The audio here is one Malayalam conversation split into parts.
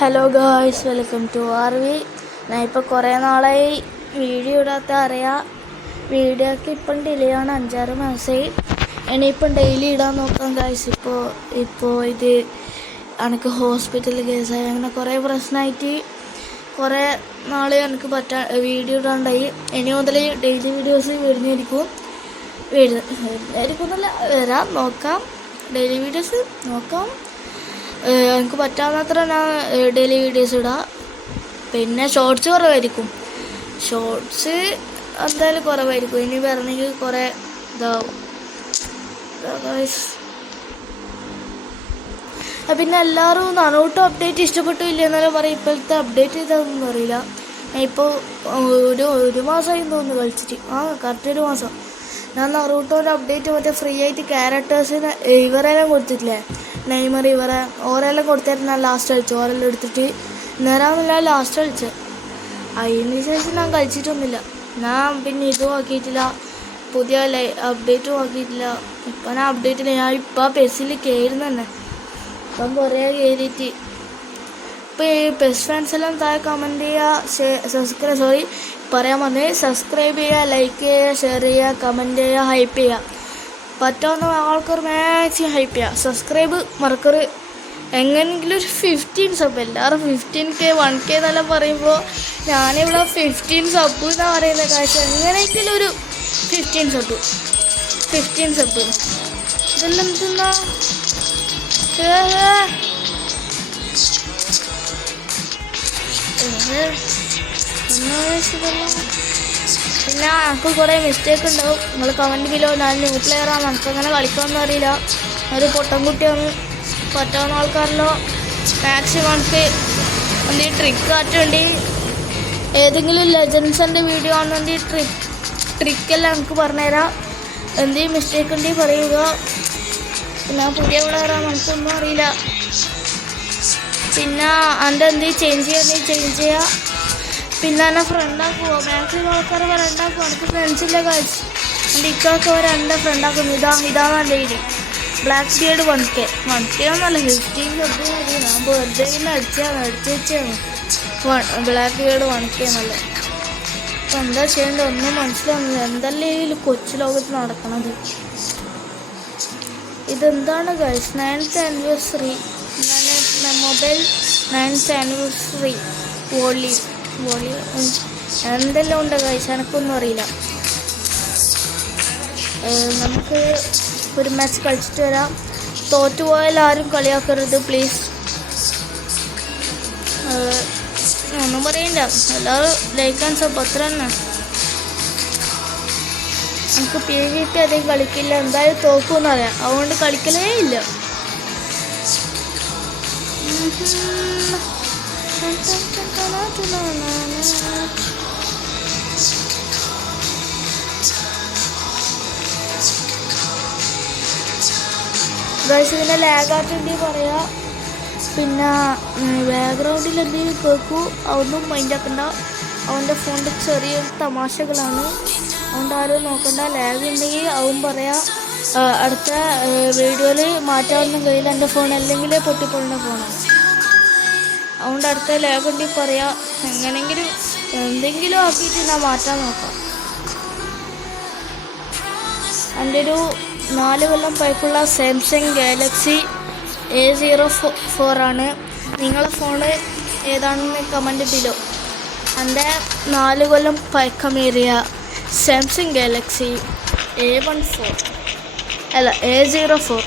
Hello guys, welcome to RV. ഞാൻ ഇപ്പോൾ കുറേ നാളായി വീഡിയോ ഇടാത്ത അറിയാം. വീഡിയോ ഒക്കെ ഇപ്പം ഡിലേ ആണ്, 5-6 മാസമായി. ഇനിയിപ്പം ഡെയിലി ഇടാൻ നോക്കാം ഗായ്സ്. ഇപ്പോൾ ഇത് എനിക്ക് ഹോസ്പിറ്റൽ കേസായി, അങ്ങനെ കുറേ പ്രശ്നമായിട്ട് കുറേ നാൾ എനിക്ക് വീഡിയോ ഇടാണ്ടായി. ഇനി മുതൽ ഡെയിലി വീഡിയോസ് വരുന്നതായിരിക്കും എന്നല്ല വരാം, നോക്കാം. ഡെയിലി വീഡിയോസ് നോക്കാം. എനിക്ക് പറ്റാവുന്നത്ര ഞാൻ ഡെയിലി വീഡിയോസ് ഇടാം. പിന്നെ ഷോർട്സ് കുറവായിരിക്കും, ഷോർട്സ് എന്തായാലും കുറവായിരിക്കും. ഇനി വരണമെങ്കിൽ കുറേ ഇതാവും. പിന്നെ എല്ലാവരും നറൂട്ടോ അപ്ഡേറ്റ് ഇഷ്ടപ്പെട്ടു ഇല്ല എന്നാലും പറയും. ഇപ്പോഴത്തെ അപ്ഡേറ്റ് ചെയ്താതൊന്നും അറിയില്ല. ഞാൻ ഇപ്പോൾ ഒരു മാസമായി തോന്നുന്നു കളിച്ചിട്ട്. കറക്റ്റ് 1 മാസം. ഞാൻ നറൂട്ടോൻ്റെ അപ്ഡേറ്റ് മറ്റേ ഫ്രീ ആയിട്ട് ക്യാരക്ടേഴ്സിന് ഇവരെല്ലാം കൊടുത്തിട്ടില്ലേ, നെയ്മർ ഓരെല്ലാം കൊടുത്തായിരുന്നു. ഞാൻ ലാസ്റ്റ് കളിച്ചു, ഓരെല്ലാം എടുത്തിട്ട് നേരാവുന്നില്ല ലാസ്റ്റ് കളിച്ചത്. അതിന് ശേഷം ഞാൻ കളിച്ചിട്ടൊന്നുമില്ല. ഞാൻ പിന്നെ ഇതും ആക്കിയിട്ടില്ല, പുതിയ അപ്ഡേറ്റും ആക്കിയിട്ടില്ല. ഇപ്പം ഞാൻ അപ്ഡേറ്റില്ല. ഞാൻ ഇപ്പം പെസ്സിൽ കയറുന്ന തന്നെ ഇപ്പം കുറേ കയറിയിട്ട്. ഇപ്പോൾ ഈ പെസ് ഫാൻസ് എല്ലാം താഴെ കമൻറ്റ് ചെയ്യുക, പറയാൻ വന്നേ സബ്സ്ക്രൈബ് ചെയ്യുക, ലൈക്ക് ചെയ്യുക, ഷെയർ ചെയ്യുക, കമൻറ്റ് ചെയ്യുക, ഹൈപ്പ് ചെയ്യുക. പറ്റാവുന്ന ആൾക്കാർ മാക്സിമം ഹൈപ്പ് ചെയ്യുക. സബ്സ്ക്രൈബ് മറക്കരുത്. എങ്ങനെയെങ്കിലും ഒരു 15 സബ്, എല്ലാവരും 15K 1K എന്നെല്ലാം പറയുമ്പോൾ ഞാനിവിടെ 15 സബ് എന്നാണ് പറയുന്നത്. കാശ് എങ്ങനെയെങ്കിലും ഒരു 15 സബ് ഇതെല്ലാം എന്തെന്നാ പിന്നെ എനിക്ക് കുറേ മിസ്റ്റേക്ക് ഉണ്ടാവും. നിങ്ങൾ കമൻറ്റ് ബിലോ. ഞാൻ ന്യൂ പ്ലെയറാണ്, നമുക്കങ്ങനെ കളിക്കാമെന്ന് അറിയില്ല. ഒരു പൊട്ടൻകുട്ടിയാണ്. പറ്റാവുന്ന ആൾക്കാരല്ലോ മാക്സിമം എനിക്ക് എന്തെങ്കിലും ട്രിക്ക് ആറ്റുണ്ട്, ഏതെങ്കിലും ലെജൻസിൻ്റെ വീഡിയോ ആണെന്നുണ്ടെങ്കിൽ ട്രിക്കെല്ലാം എനിക്ക് പറഞ്ഞുതരാം. എന്തെങ്കിലും മിസ്റ്റേക്ക് ഉണ്ടെങ്കിൽ പറയുക. പിന്നെ പുതിയ പ്ലെയറാണ്, നമുക്കൊന്നും അറിയില്ല. പിന്നെ എൻ്റെ എന്തെങ്കിലും ചേഞ്ച് ചെയ്യുക. പിന്നെ എന്നെ ഫ്രണ്ടാക്കുക, മാക്സിമം ആൾക്കാരെ ഫ്രണ്ടാക്കുക. എനിക്ക് ഫ്രണ്ട്സിൻ്റെ കാര്യം എൻ്റെ ഇക്കൊക്കെ രണ്ട് ഫ്രണ്ടാക്കുന്നു. ഇതാണ് ഡെയിലി ബ്ലാക്ക് ബിയർഡ് 1K ഒന്നല്ല 15 സബ്. ഞാൻ വെറുതെ അടിച്ചു വെച്ചാണ് ബ്ലാക്ക് ബിയർഡ് 1K എന്നല്ല. അപ്പം എന്താ ചെയ്യേണ്ടത് ഒന്നും മനസ്സിലാവുന്നില്ല. എന്തല്ലേ ഈ കൊച്ചു ലോകത്ത് നടക്കണത്. ഇതെന്താണ് guys? 9th anniversary mobile 9th anniversary volley എന്തെല്ലാം ഉണ്ട് ഗൈസ്, എനിക്കൊന്നും അറിയില്ല. നമുക്ക് ഒരു മാച്ച് കളിച്ചിട്ട് വരാം. തോറ്റുപോയാൽ ആരും കളിയാക്കരുത് പ്ലീസ്. ഒന്നും പറയണ്ട, എല്ലാവരും ലൈക്ക് ആൻഡ് സബ് അത്ര തന്നെ. നമുക്ക് PvP അധികം കളിക്കില്ല, എന്തായാലും തോക്കുമെന്നറിയാം, അതുകൊണ്ട് കളിക്കലേ ഇല്ല. ഗൈസ് പിന്നെ ലാഗായിട്ടുണ്ടെങ്കിൽ പറയാം. പിന്നെ ബാക്ക്ഗ്രൗണ്ടിൽ എന്തെങ്കിലും കേൾക്കൂ, അതൊന്നും മൈൻഡാക്കണ്ട. അവൻ്റെ ഫോണിൻ്റെ ചെറിയൊരു തമാശകളാണ്, അതുകൊണ്ട് ആരും നോക്കണ്ട. ലാഗ് ഉണ്ടെങ്കിൽ അവൻ പറയാം. അടുത്ത വീഡിയോയിൽ മാറ്റാനൊന്നും കഴിയില്ല എൻ്റെ ഫോൺ, അല്ലെങ്കിൽ പൊട്ടിപ്പൊളിൻ്റെ ഫോണാണ്. അതുകൊണ്ട് അടുത്ത ലാഗ് ഉണ്ടെങ്കിൽ പറയാം. എങ്ങനെയെങ്കിലും എന്തെങ്കിലും ആക്കിയിട്ട് ഞാൻ മാറ്റാൻ നോക്കാം. എൻ്റെ ഒരു 4 കൊല്ലം പഴക്കമുള്ള സാംസങ് ഗാലക്സി A04 ആണ്. നിങ്ങളെ ഫോണ് ഏതാണെന്ന് കമൻറ്റ് ബിലോ. എൻ്റെ 4 കൊല്ലം പഴക്കമേറിയ സാംസങ് ഗാലക്സി A04 അല്ല A04.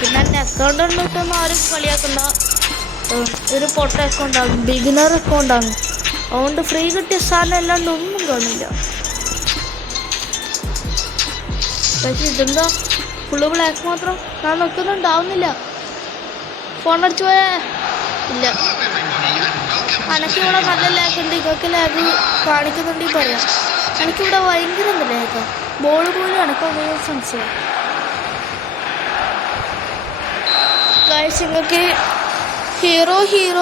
പിന്നെ എൻ്റെ അക്കൗണ്ട് ഉണ്ടിട്ടൊന്നും ആരും കളിയാക്കണ്ട. ഒരു പൊട്ട അക്കൗണ്ടാണ്, ബിഗിനർ അക്കൗണ്ടാണ്. അതുകൊണ്ട് ഫ്രീ കിട്ടിയ സാധനം അല്ലാണ്ട് ഒന്നും കാണില്ല. പക്ഷേ ഇതെന്താ ഫുള്ള് ബ്ലാക്ക് മാത്രം? ഞാൻ നോക്കുന്നുണ്ടാവുന്നില്ല. ഫോൺ അടിച്ചു പോയേ ഇല്ല. എനിക്കിവിടെ നല്ല ലാഗ് ഉണ്ട്, ഇതൊക്കെ ലാഗ് കാണിക്കുന്നുണ്ടെങ്കിൽ പറയാം. എനിക്കിവിടെ ഭയങ്കര ലാഗാണ്. ബോൾ പോലും എനിക്ക് സംശയം. ഗൈസ് നിങ്ങൾക്ക് ഹീറോ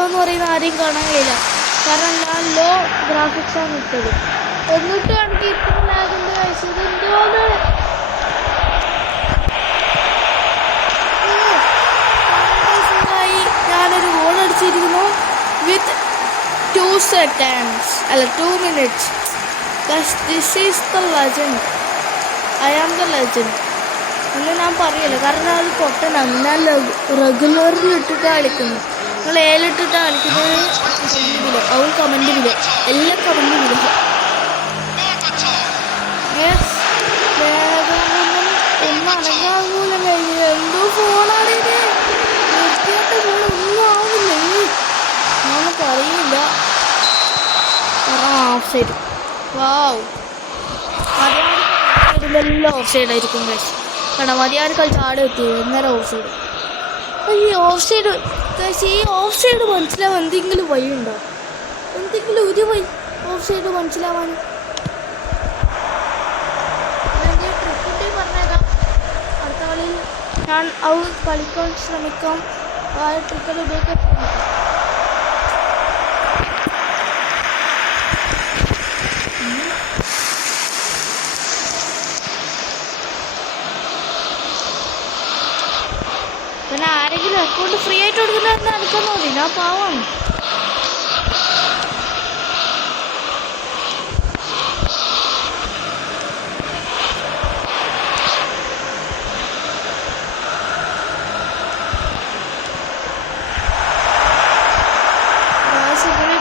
എന്ന് പറയുന്ന ആരെയും കാണാൻ കഴിയില്ല, കാരണം ഞാൻ ലോ ഗ്രാഫിക്സാണ് ഇട്ടത്. എന്നിട്ട് എത്തിയിരിക്കുന്നു വിത്ത് 2 seconds അല്ല 2 minutes. This is the legend. I am the legend എന്ന് ഞാൻ പറയല്ല, കാരണം അത് പൊട്ടനാണ്. ഞാൻ റെഗുലറിൽ ഇട്ടിട്ട് കളിക്കുന്നു. നിങ്ങൾ ഏലിട്ടിട്ട് കളിക്കുന്നത് അവൻ കമൻറ്റ് വിടുക, എല്ലാ കമൻറ്റ് വിടുക. ഒന്നും അനങ്ങാകൂല കഴിഞ്ഞ എന്തോ ഫോണാണ് ഇത്. നിർത്തിയായിട്ട് ഫോൺ ഒന്നും ആവില്ലേ, ഞാനൊന്നും അറിയില്ല. Off side. വാവ്, മതിയാരെല്ലാം ഓഫ് സൈഡായിരിക്കും ഗൈസ്. കാരണം മതിയാർ കളിച്ച് ആടെ എത്തിയത് നേരെ ഓഫ് സൈഡ്. ഈ ഓഫ് സൈഡ് ഗൈസ്, ഈ ഓഫ് സൈഡ് മനസ്സിലാവാൻ എന്തെങ്കിലും വഴിയുണ്ടോ? എന്തെങ്കിലും ഒരു വഴി ഓഫ് സൈഡ് മനസ്സിലാവാൻ? ട്രിപ്പിൻ്റെ പറഞ്ഞേക്കാം, അടുത്ത കളിയിൽ ഞാൻ അത് കളിക്കാൻ ശ്രമിക്കാം. ആ ട്രിക്കുകൾ ഉപയോഗിക്കാൻ ശ്രമിക്കാം. പിന്നെ ആരെങ്കിലും അക്കൗണ്ട് ഫ്രീ ആയിട്ട് കൊടുക്കുന്നതെന്ന് എടുക്കാൻ മതി, ഞാൻ പാവാണ്.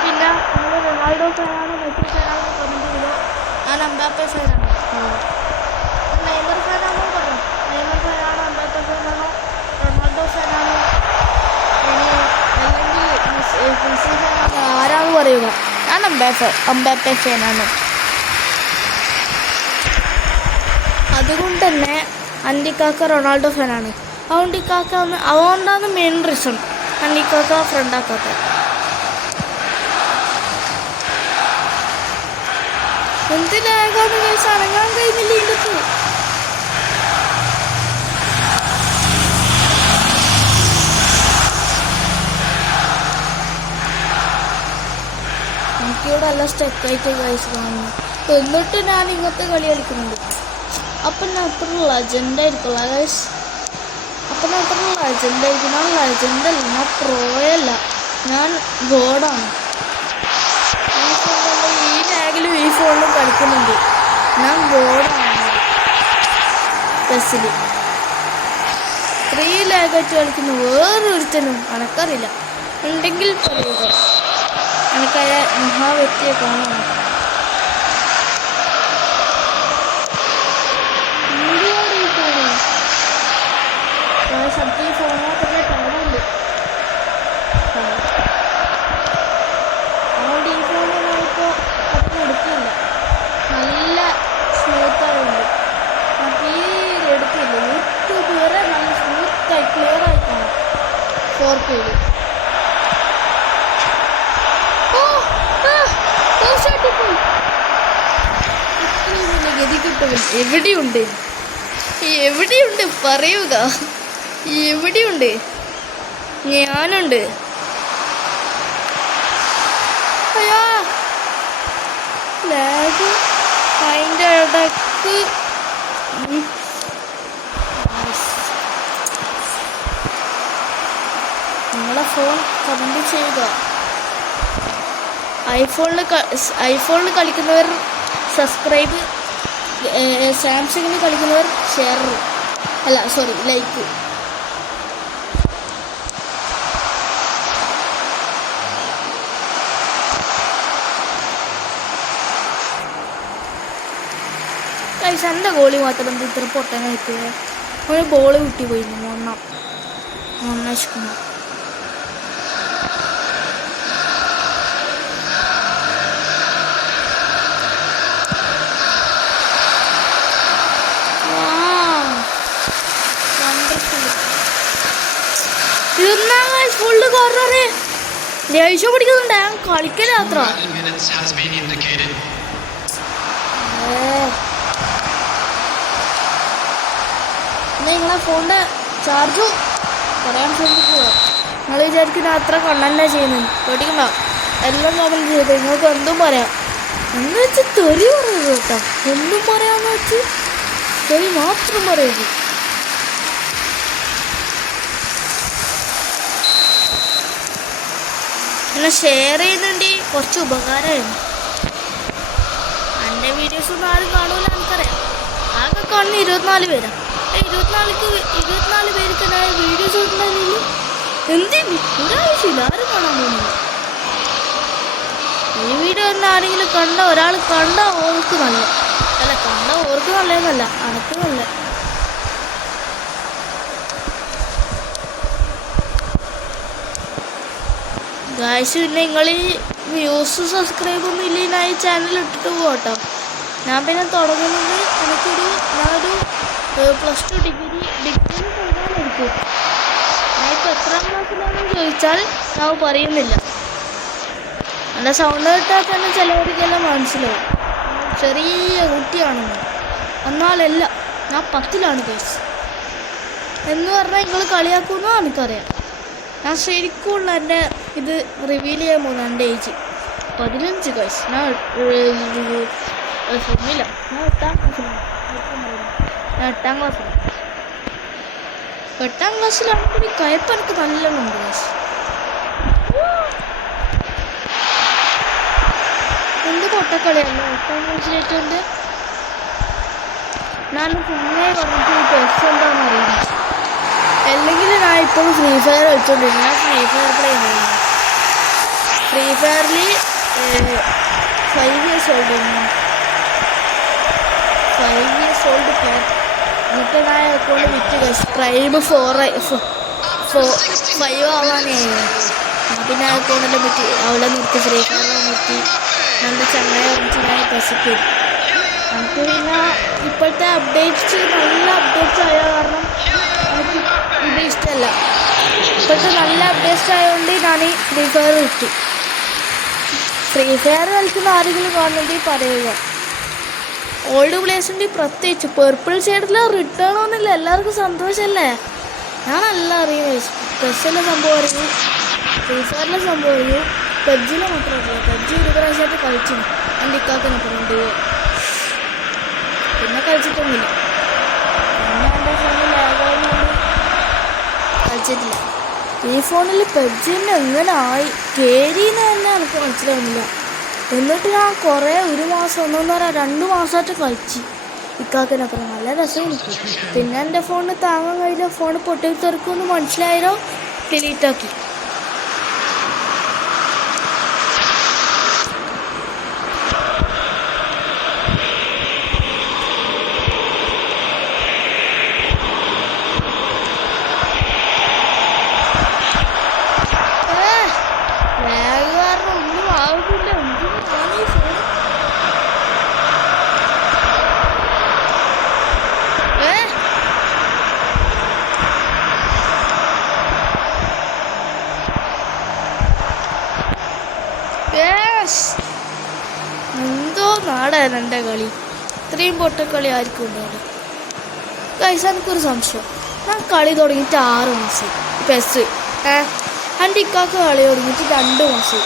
പിന്നെ നമ്മൾ റൊണാൾഡോ ഫാനാണ്, മെസ്സി ഫാനാണെന്ന് പറഞ്ഞിട്ടുണ്ടോ? ഞാൻ എംബാപ്പെ ഫാനാണ്. നെയ്മർ ഫാനാണോ പറഞ്ഞു? നെയ്മർ ഫാനാണോ, എംബാപ്പെ ഫാനാണോ, റൊണാൾഡോ ഫാനാണോ, ഇനി അല്ലെങ്കിൽ മെസ്സി ഫാനാണോ, ആരാന്ന് പറയുക? ഞാൻ എംബാപ്പെ ഫാനാണ്. അതുകൊണ്ട് തന്നെ അൻഡിക്കാക്ക റൊണാൾഡോ ഫാനാണ്. അതുകൊണ്ടാണ് മെയിൻ റീസൺ അൻഡിക്കാക്ക ഫ്രണ്ടാക്കാത്ത. എന്തിനാകാന്ന് കഴിച്ച് അനങ്ങാൻ കഴിഞ്ഞില്ല ഇതിക്ക്. എനിക്കിവിടെ എല്ലാം സ്റ്റെക്കായിട്ട് കഴിച്ച് കാണുന്നു. എന്നിട്ട് ഞാൻ ഇങ്ങനത്തെ കളി കളിക്കുന്നുണ്ട്. അപ്പം ഞാൻ അത്ര ലെജൻഡായിരിക്കുള്ള ഗൈസ്. അപ്പം ഞാൻ അത്ര ലെജൻഡായിരിക്കും. ഞാൻ ലെജൻഡല്ല, ഞാൻ പ്രോയല്ല, ഞാൻ ഗോഡാണ്. ഈ ഫോണിലും കളിക്കുന്നുണ്ട്. ഞാൻ ഗോഡാണ്. ബസ്സിൽ 3 ലാഗായിട്ട് കളിക്കുന്നു. വേറൊരുത്തനും എനക്കറിയില്ല, ഉണ്ടെങ്കിൽ പറയുക. എനിക്കയ മഹാവ്യക്തിയെ കാണണം. ഈ ഫോണ് ശബ്ദം ഈ ഫോണിനകത്തൊക്കെ കാണുന്നുണ്ട്. അതുകൊണ്ട് ഈ ഫോണൊന്നും ഇപ്പോൾ അത്ര എടുക്കില്ല. നല്ല സ്മൂത്തായുണ്ട്. ഞാൻ തീരെ എടുക്കില്ല. യൂട്യൂബ് വരെ നല്ല സ്മൂത്തായി ക്ലിയറായി കാണാം 4K. ഗതി കിട്ടും. എവിടെയുണ്ട് പറയുക, എവിടെയുണ്ട്? ഞാനുണ്ട്. അയ്യാ ലാഗ് അതിൻ്റെ ഇടയ്ക്ക്. നിങ്ങളെ ഫോൺ കമൻറ്റ് ചെയ്യുക. ഐഫോണിൽ കളിക്കുന്നവർ സബ്സ്ക്രൈബ്, സാംസങ്ങിൽ കളിക്കുന്നവർ ഷെയർ, അല്ല സോറി ലൈക്ക്. എൻ്റെ ഗോളി മാത്രം ഇത്ര പൊട്ടനായിട്ട് ഒരു ബോള് വിട്ടുപോയിരുന്നു. മോണ്ണാശിക്കുന്നു. ഫുള്ള് കോർണറ് ദേഷ്യം പിടിക്കുന്നുണ്ട്. ഞാൻ കളിക്കല അത്ര. നിങ്ങളെ ഫോണിൻ്റെ ചാർജും പറയാൻ ശ്രമിക്കുക. നിങ്ങൾ വിചാരിക്കുന്ന അത്ര കണ്ണല്ല ചെയ്യുന്നത്. പേടിക്കണ്ട, എല്ലാം കമൻറ്റ് ചെയ്ത് നിങ്ങൾക്ക് എന്തും പറയാം. എന്ന് വെച്ച് തെറി പറയുക കേട്ടോ. എന്തും പറയാമെന്ന് വെച്ച് തെറി മാത്രം പറയരുത്. പിന്നെ ഷെയർ ചെയ്യുന്നുണ്ട് കുറച്ച് ഉപകാരമായിരുന്നു. എൻ്റെ വീഡിയോസൊന്നും ആരും കാണൂല എനിക്കറിയാം. ആകെ കാണുന്ന 24 പേരാണ്. 24 പേർക്ക് ഞാൻ വീഡിയോസ് ഉണ്ടായിരുന്നില്ല. എന്തിന് ഒരാവശ്യമില്ല, ആരും കാണാൻ പോകുന്നില്ല. ഈ വീഡിയോ തന്നെ ആരെങ്കിലും കണ്ട ഒരാൾ കണ്ട ഓർക്ക് നല്ല അല്ല, കണ്ട ഓർക്ക് നല്ലതെന്നല്ല, അനക്ക് നല്ല. ഗായ്സ്, പിന്നെ നിങ്ങൾ ഈ വ്യൂസ് സബ്സ്ക്രൈബൊന്നും ഇല്ലെങ്കിൽ ഞാൻ ഈ ചാനൽ ഇട്ടിട്ട് പോകട്ടോ. ഞാൻ പിന്നെ തുടങ്ങുന്നത് ഞാനൊരു +2 ഡിഗ്രി ചെയ്താലെടുക്കും. ഞാൻ ഇപ്പോൾ എത്രാം ക്ലാസ്സിലാണെന്ന് ചോദിച്ചാൽ ഞാൻ പറയുന്നില്ല. എൻ്റെ സൗണ്ട് കേട്ടാൽ തന്നെ ചിലവർക്കെല്ലാം മനസ്സിലാവും ചെറിയ കുട്ടിയാണെന്ന്. എന്നാലല്ല, ഞാൻ 10ലാണ് ഗൈസ് എന്ന് പറഞ്ഞാൽ നിങ്ങൾ കളിയാക്കുമെന്നോ എനിക്കറിയാം. ഞാൻ ശരിക്കുമുള്ള എൻ്റെ ഇത് റിവീൽ ചെയ്യാൻ പോകുന്നു. എൻ്റെ ഏജ് 15 ഗൈസ്. ഞാൻ ഒന്നുമില്ല, ഞാൻ 8ാം ക്ലാസ്സിലാണ്. ഞാൻ 8ാം ക്ലാസ്സിലാണെങ്കിൽ കയപ്പ് എനിക്ക് നല്ലോണം ഉണ്ട് ഗൈസ്. എന്ത് പൊട്ടക്കളിയല്ല 8ാം ക്ലാസ്സിലേറ്റുണ്ട്. ഞാൻ പിന്നെ പറഞ്ഞിട്ട് പെസ് എന്താണെന്ന് അറിയില്ല. അല്ലെങ്കിൽ ഞാൻ ഇപ്പോഴും ഫ്രീ ഫയർ കളിച്ചോണ്ടിരുന്നു. ഞാൻ ഫ്രീ ഫയർ പ്ലേ ചെയ്യുന്നു. ഫ്രീ ഫയറിൽ 5 years old ആയിരുന്നു. 5 years old പ്ലെയർ. എന്നിട്ട് ഞാൻ അക്കൗണ്ട് വിറ്റ് ഗൈസ്. പ്രൈമ് 5 ആവാനായി. പിന്നെ ആ അക്കൗണ്ടെല്ലാം വിറ്റ് അവിടെ നിർത്തി. ഫ്രീ ഫയറിൽ നിർത്തി. നല്ല ചങ്ങായി പറഞ്ഞിട്ട് ഞാൻ പെസിപ്പ് ചെയ്തു. എനിക്ക് പിന്നെ ഇപ്പോഴത്തെ അപ്ഡേറ്റ്സ് നല്ല അപ്ഡേറ്റ്സ് ആയ കാരണം എനിക്ക് ഇത് ഇഷ്ടമല്ല. ഇപ്പോഴത്തെ നല്ല അപ്ഡേറ്റ്സ് ആയതുകൊണ്ട് ഞാൻ ഫ്രീ ഫയർ വിട്ടു. ഫ്രീ ഫയർ കളിക്കുന്ന ആരെങ്കിലും കാണുന്നുണ്ടെങ്കിൽ പറയുക. ഓൾഡ് പ്ലേസിൻ്റെ പ്രത്യേകിച്ച് പേർപ്പിൾ ഷെയ്ഡിൽ റിട്ടേൺ ഒന്നുമില്ല. എല്ലാവർക്കും സന്തോഷമല്ലേ? ഞാനെല്ലാം അറിയും. പെസ്സെല്ലാം സംഭവം അറിയും, ഫ്രീ ഫയറിലെ സംഭവം അറിയും, പെബ്ജിലെ മാത്രമല്ല. പെബ്ജി ഒരു പ്രാവശ്യമായിട്ട് കളിച്ചു. എൻ്റെ ഇക്കാക്കിനൊപ്പം കൊണ്ടുപോയി പിന്നെ കളിച്ചിട്ടൊന്നുമില്ല. പിന്നെ എൻ്റെ ഫോണിൽ ലാഗാവുന്നതുകൊണ്ട് കളിച്ചിട്ടില്ല. ഈ ഫോണിൽ പെബ്ജിന് എങ്ങനെ ആയി കയറിയെന്ന് തന്നെ എനിക്ക് മനസ്സിലാവുന്നില്ല. എന്നിട്ട് ഞാൻ കുറേ 1 മാസം 1.5 2 മാസമായിട്ട് കളിച്ച് ഇക്കാക്കിനൊപ്പം. നല്ല രസം എനിക്ക്. പിന്നെ എൻ്റെ ഫോണിന് താങ്ങാൻ കഴിയില്ല. ഫോൺ പൊട്ടിത്തെറിക്കുമെന്ന് മനസ്സിലായാലോ ഡിലീറ്റാക്കി. എന്തോ നാടായിരുന്നു എൻ്റെ കളി. ഇത്രയും പൊട്ടക്കളി ആർക്കും ഉണ്ടാവില്ല ഗൈസ്. എനിക്കൊരു സംശയം. ഞാൻ കളി തുടങ്ങിയിട്ട് 6 മാസം പെസ്. എൻ്റെ ഇക്കാക്ക് കളി തുടങ്ങിയിട്ട് 2 മാസം.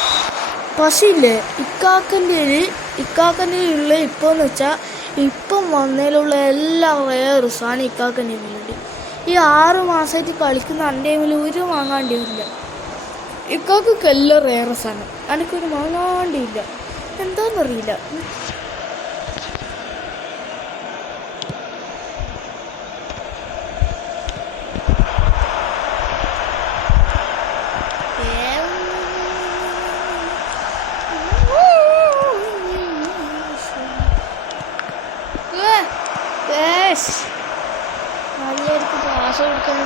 പക്ഷേ ഇല്ലേ ഇക്കാക്കൻ്റെ ഉള്ള ഇപ്പോഴെന്ന് വെച്ചാൽ ഇപ്പം വന്നതിലുള്ള എല്ലാ വേറെ സാധനം ഇക്കാക്കൻ്റെ ഉള്ളിലുണ്ട്. ഈ 6 മാസമായിട്ട് കളിക്കുന്ന എൻ്റെ ടൈമിൽ ഒരു വാങ്ങാണ്ടിയില്ല. ഇക്കാക്ക് എല്ലാം വേറെ സാധനം, എനിക്കൊരു വാങ്ങാണ്ടിയില്ല. എന്താണെന്നറിയില്ല. ആദ്യമായിരിക്കും ക്ലാസ് കൊടുക്കാൻ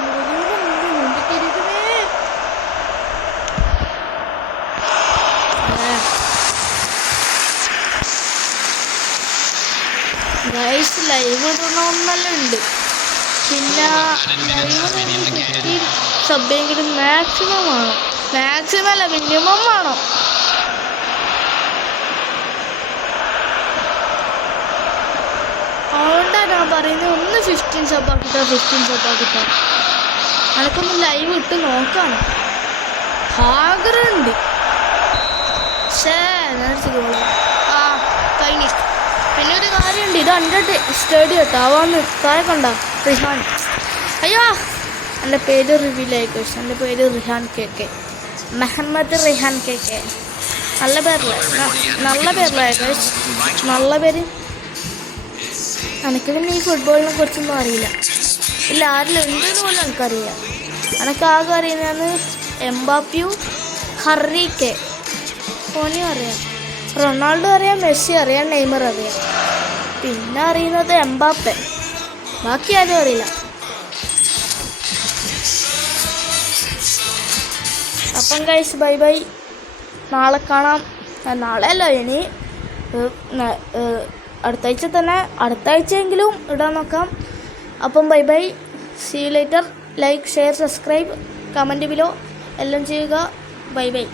ഗൈസ്. ലൈവ് ഇടണമെന്നെല്ലാം ഉണ്ട്. പിന്നെ സബ്ബെങ്കിലും മാക്സിമം വേണം. മാക്സിമം അല്ല, മിനിമം വേണം. അതുകൊണ്ടാണ് ഞാൻ പറയുന്നത് ഒന്ന് 15 സബ്ബാക്കിട്ടോ. എനിക്കൊന്ന് ലൈവ് ഇട്ട് നോക്കാണ് ആഗ്രഹമുണ്ട്. കഴിഞ്ഞു. പിന്നെ ഒരു കാര്യമുണ്ട്, ഇത് എൻ്റെ സ്റ്റഡി കേട്ടോ. ആവാന്ന് താഴെ കണ്ട റിഹാൻ. അയ്യോ, എൻ്റെ പേര് റിവീലായി കഴിച്ചു. എൻ്റെ പേര് Rihan KK. Mehmet Rihan K K. നല്ല പേരല്ലേ, നല്ല പേരല്ലേ ഗൈസ്, നല്ല പേര്. എനിക്ക് പിന്നെ ഈ ഫുട്ബോളിനെ കുറിച്ചൊന്നും അറിയില്ല. ഇല്ല, ആരിലും ഉണ്ടെന്ന് പോലും എനിക്കറിയാം. എനിക്ക് ആകെ അറിയുന്നതാണ് എംബാപ്പ്യു, ഹറി കെ, ഓനെയും അറിയാം, റൊണാൾഡോ അറിയാം, മെസ്സി അറിയാം, നെയ്മർ അറിയാം. പിന്നെ അറിയുന്നത് എംബാപ്പെ, ബാക്കി ആരും അറിയില്ല. അപ്പം ഗൈസ് ബൈ ബൈ, നാളെ കാണാം. നാളെ അല്ല, ഇനി അടുത്ത ആഴ്ചയെങ്കിലും ഇടാൻ നോക്കാം. അപ്പം bye bye, see you later. Like, share, subscribe, comment below എല്ലാം ചെയ്യുക. Bye by.